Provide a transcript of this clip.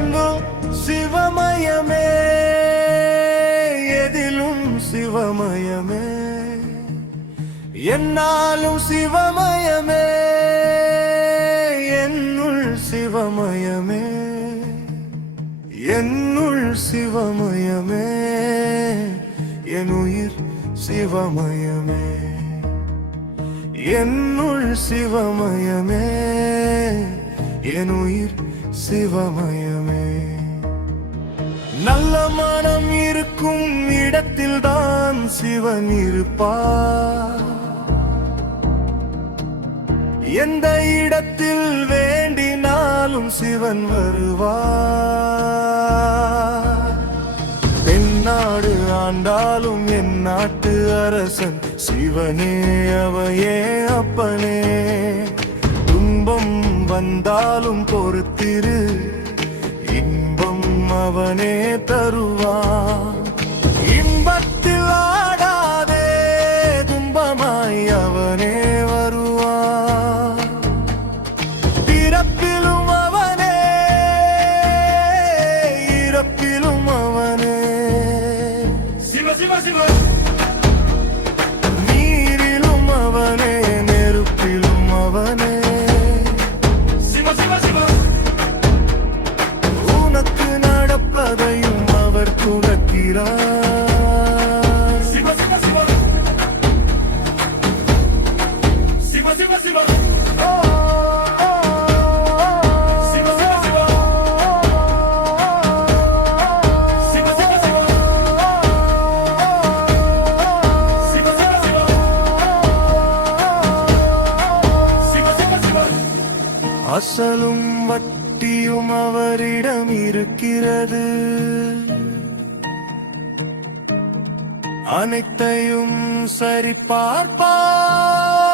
என்பும் சிவமயமே, எதிலும் சிவமயமே, என்னாலும் சிவமயமே, என்னுள் சிவமயமே, என்னுள் சிவமயமே, என் உயிர் சிவமயமே, என்னுள் சிவமயமே, என் உயிர் சிவமயமே. நல்ல மனம் இருக்கும் இடத்தில்தான் சிவன் இருப்பார். எந்த இடத்தில் வேண்டினாலும் சிவன் வருவார். தென்னாடு ஆண்டாலும் என் நாட்டு அரசன் சிவனே, அவையே அப்பனே. துன்பம் வந்தாலும் பொறுத்திரு, இன்பம் அவனே தருவான். இன்பத்தில் ஆடாதே, துன்பமாய் அவனே வருவான். பிறப்பிலும் அவனே, இறப்பிலும் அவனே. சிவ சிவ சிவ. நீரிலும் அவனே, நெருப்பிலும் அவனே. சிவ சிவ சிவ. உனக்கு நடப்பதையும் அவர் துறக்கிறார். சிவ சிவ சிவ. சிவ சிவ சிவ. அசலும் வட்டியும் அவரிடம் இருக்கிறது, அனைத்தையும் சரி பார்ப்பார்.